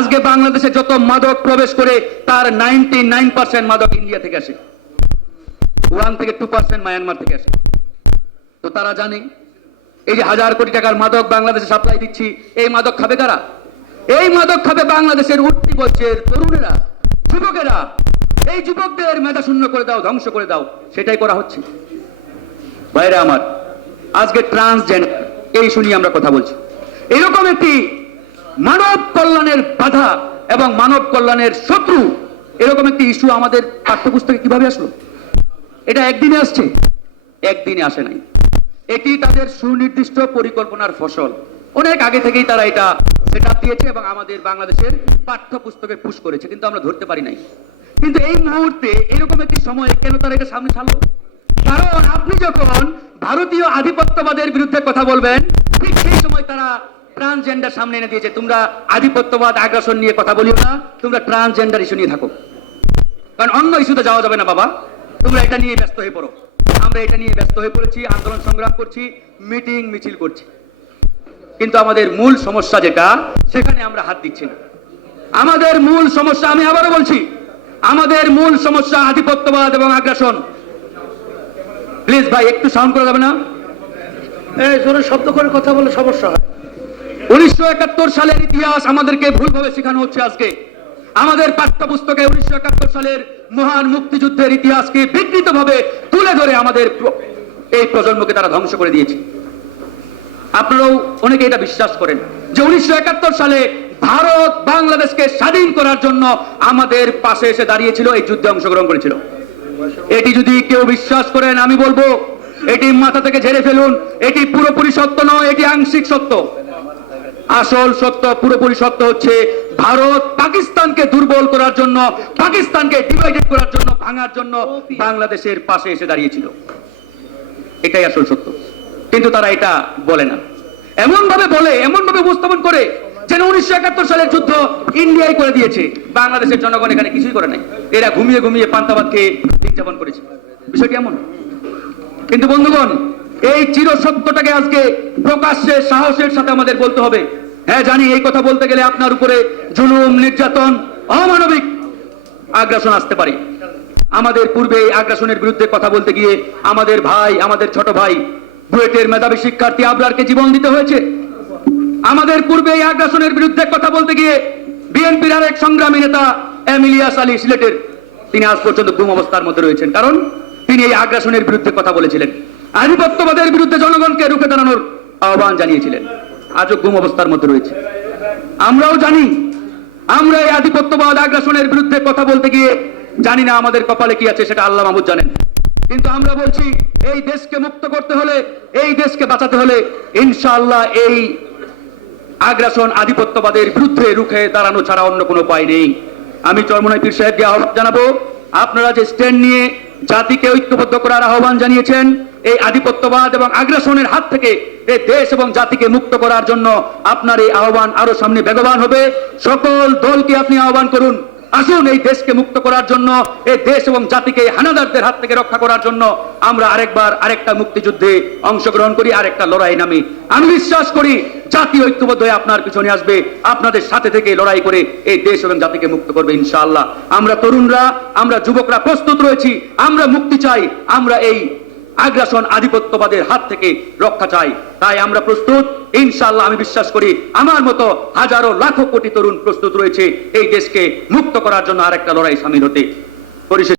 আজকে বাংলাদেশে যত মাদক প্রবেশ করে তার 99% মাদক ইন্ডিয়া থেকে আসে, 1 থেকে 2% মায়ানমার থেকে আসে। তো তারা জানে এই যে 1000 কোটি টাকার মাদক বাংলাদেশে সাপ্লাই দিচ্ছি, এই মাদক খাবে কারা? এই মাদক খাবে বাংলাদেশের উঠতি বয়সের তরুণেরা, যুবকেরা। এই যুবকদের মেধা শূন্য করে দাও, ধ্বংস করে দাও, সেটাই করা হচ্ছে। ভাইরা আমার, আজকে ট্রান্সজেন্ডার এই শুনিয়ে আমরা কথা বলছি। এরকম একটি মানব কল্যাণের বাধা এবং মানব কল্যাণের শত্রু এরকম একটি ইস্যু আমাদের পাঠ্যপুস্তকে কিভাবে আসলো? এটা একদিনে আসছে? একদিনে আসে নাই। এটি তাদের সুনির্দিষ্ট পরিকল্পনার ফসল। অনেক আগে থেকেই তারা এটা সেটআপ দিয়েছে এবং আমাদের বাংলাদেশের পাঠ্যপুস্তকে পুশ করেছে, কিন্তু আমরা ধরতে পারি নাই। কিন্তু এই মুহূর্তে এরকম একটি সময়ে কেন তারা এটা সামনে ছাড়লো? কারণ আপনি যখন ভারতীয় আধিপত্যবাদের বিরুদ্ধে কথা বলবেন, ঠিক সেই সময় তারা ট্রান্সজেন্ডার সামনে এনে দিয়েছে। তোমরা আধিপত্যবাদ আগ্রাসন নিয়ে কথা বলিও না, তোমরা ট্রান্সজেন্ডার ইস্যু নিয়ে থাকো। কারণ অন্য ইস্যুতে যাওয়া যাবে না বাবা, তোমরা এটা নিয়ে ব্যস্ত হয়ে পড়ো। আমরা এটা নিয়ে ব্যস্ত হয়ে পড়েছি, আন্দোলন সংগ্রাম করছি, মিটিং মিছিল করছি, কিন্তু আমাদের মূল সমস্যা যেটা, সেখানে আমরা হাত দিচ্ছি না। আমাদের মূল সমস্যা, আমি আবারও বলছি, আমাদের মূল সমস্যা আধিপত্যবাদ এবং আগ্রাসন। প্লিজ ভাই, একটু সাউন্ড করা যাবে না? জোরে শব্দ করে কথা বলে সমস্যা হয়। 1971 সালের ইতিহাস আমাদেরকে ভুলভাবে শেখানো হচ্ছে আজকে। আমাদের পাঠ্যপুস্তকে 1971 সালের মহান মুক্তিযুদ্ধের ইতিহাসকে বিকৃতভাবে তুলে ধরে আমাদের এই প্রজন্মকে তারা ধ্বংস করে দিয়েছে। আপনারাও অনেকে এটা বিশ্বাস করেন যে 1971 সালে ভারত বাংলাদেশকে স্বাধীন করার জন্য আমাদের পাশে এসে দাঁড়িয়েছিল, এই যুদ্ধে অংশগ্রহণ করেছিল। এটি যদি কেউ বিশ্বাস করেন, আমি বলবো এটি মাথা থেকে ঝেড়ে ফেলুন। এটি পুরোপুরি সত্য নয়, এটি আংশিক সত্য। আসল সত্য, পুরোপুরি সত্য হচ্ছে ভারত পাকিস্তানকে দুর্বল করার জন্য, পাকিস্তানকে ডিভাইডেড করার জন্য, ভাঙার জন্য বাংলাদেশের পাশে এসে দাঁড়িয়েছিল। এটাই আসল সত্য। কিন্তু তারা এটা বলে না, এমন ভাবে বলে, এমন ভাবে উপস্থাপন করে যেন 1971 সালের যুদ্ধ ইন্ডিয়ায় করে দিয়েছে, বাংলাদেশের জনগণ এখানে কিছুই করে নাই। এরা ঘুমিয়ে ঘুমিয়ে পান্তাভাত খেয়ে দিন যাপন করেছে। বিষয়টি এমন। কিন্তু বন্ধুগণ, এই চিরসত্যটাকে আজকে প্রকাশ্যে সাহসের সাথে আমাদের বলতে হবে। হ্যাঁ জানি, এই কথা বলতে গেলে আপনার উপরে জুলুম, নির্যাতন, অমানবিক আগ্রাসন আসতে পারে। আমাদের পূর্বে এই আগ্রাসনের বিরুদ্ধে কথা বলতে গিয়ে আমাদের ভাই, আমাদের ছোট ভাই বুয়েটের মেধাবী শিক্ষার্থী আবরারকে জীবন দিতে হয়েছে। আমাদের পূর্বে এই আগ্রাসনের বিরুদ্ধে কথা বলতে গিয়ে বিএনপির আরেক সংগ্রামী নেতা এম ইলিয়াস আলী সিলেটের, তিনি আজ পর্যন্ত গুম অবস্থার মধ্যে রয়েছেন, কারণ তিনি এই আগ্রাসনের বিরুদ্ধে কথা বলেছিলেন, আধিপত্যবাদের বিরুদ্ধে জনগণকে রুখে দাঁড়ানোর আহ্বান জানিয়েছিলেন। আজও গুম অবস্থার মধ্যে রয়েছে। আমরাও জানি, আমরা এই আধিপত্যবাদ আগ্রাসনের বিরুদ্ধে কথা বলতে গিয়ে জানি না আমাদের কপালে কি আছে, সেটা আল্লাহ মাহমুদ জানেন। কিন্তু আমরা বলছি, এই দেশকে মুক্ত করতে হলে, এই দেশকে বাঁচাতে হলে ইনশাআল্লাহ এই আগ্রাসন আধিপত্যবাদের বিরুদ্ধে রুখে দাঁড়ানো ছাড়া অন্য কোনো উপায় নেই। আমি চরমনাই পীর সাহেবকে আহ্বান জানাবো, আপনারা যে স্ট্যান্ড নিয়ে জাতিকে ঐক্যবদ্ধ করার আহ্বান জানিয়েছেন, এই আধিপত্যবাদ এবং আগ্রাসনের হাত থেকে এই দেশ এবং জাতিকে মুক্ত করার জন্য আপনার এই আহ্বান আরো সামনে বেগবান হবে। সকল দলকে আপনি আহ্বান করুন, আসুন এই দেশকে মুক্ত করার জন্য, এই দেশ এবং জাতিকে হানাদারদের হাত থেকে রক্ষা করার জন্য আমরা আরেকবার আরেকটা মুক্তিযুদ্ধে অংশগ্রহণ করি, আরেকটা লড়াই নামি। আমি বিশ্বাস করি জাতি ঐক্যবদ্ধ হয়ে আপনার পিছনে আসবে, আপনাদের সাথে থেকে লড়াই করে এই দেশ এবং জাতিকে মুক্ত করবে ইনশাআল্লাহ। আমরা তরুণরা, আমরা যুবকরা প্রস্তুত রয়েছি, আমরা মুক্তি চাই, আমরা এই আগ্রাসন আধিপত্যবাদের হাত থেকে রক্ষা চাই, তাই আমরা প্রস্তুত ইনশাআল্লাহ। আমি বিশ্বাস করি আমার মতো হাজারো লাখো কোটি তরুণ প্রস্তুত রয়েছে এই দেশকে মুক্ত করার জন্য আরেকটা লড়াই সামিল হতে।